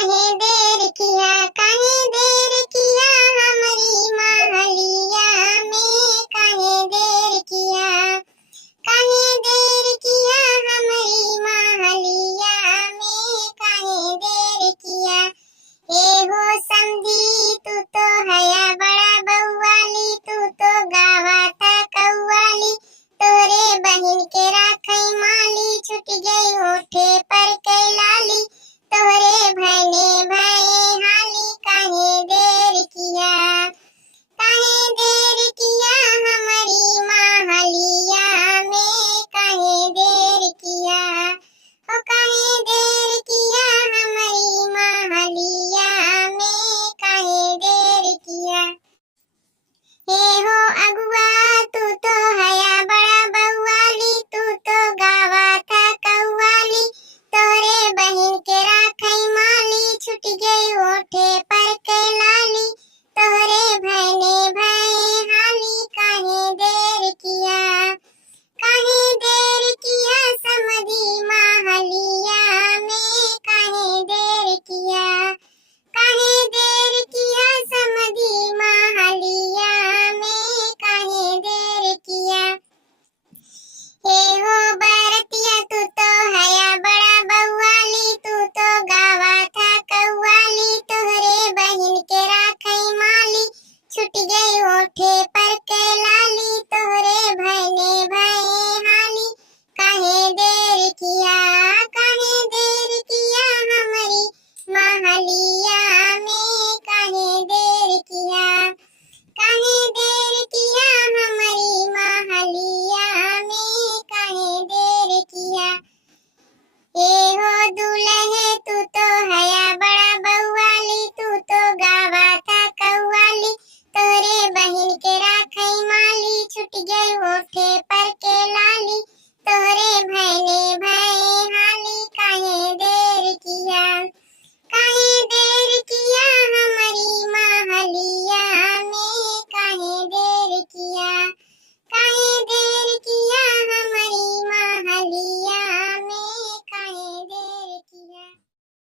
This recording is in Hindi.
काहे देर किया, काहे देर किया हमारी महलिया में, काहे देर किया, काहे देर किया हमारी महलिया में, काहे देर किया। ए हो समधी तू तो हया बड़ा बउवाली, तू तो गावा था कव्वाली, तोरे बहिन के राखई माली, छुट गई होठे पर कैलाली, तोरे भैने भये हाली, काहे देर किया, काहे देर किया हमारी महलिया में, काहे देर किया, हो काहे देर किया हमारी महलिया में, काहे देर किया। हे हो अगुआ तू तो हया बड़ा बउवाली, तू तो गावा था कव्वाली, तोरे बहिन के राखई माली, छुट गई होठे पर कैलाली, तोरे भैने भये हाली, काहे देर किया, काहे देर किया समधी महलिया में, काहे देर किया, काहे देर किया समधी महलिया में, काहे देर किया। हे हो बरतिया तू तो हया बड़ा बउवाली, तू तो गावा था कव्वाली, तोहरे बहिन के राखई माली, छुट गई होठे पर कैलाली, तोहरे भैने भये हाली, काहे देर किया, काहे देर किया हमारी महलिया में, काहे देर किया, काहे देर किया हमारी महलिया में, काहे देर किया। ए हो दुल्हे तू तो हया बड़ा बउवाली, तू तो गावा था कव्वाली, तोरे बहिन के राखई माली, छुट गई होठे पर कैलाली।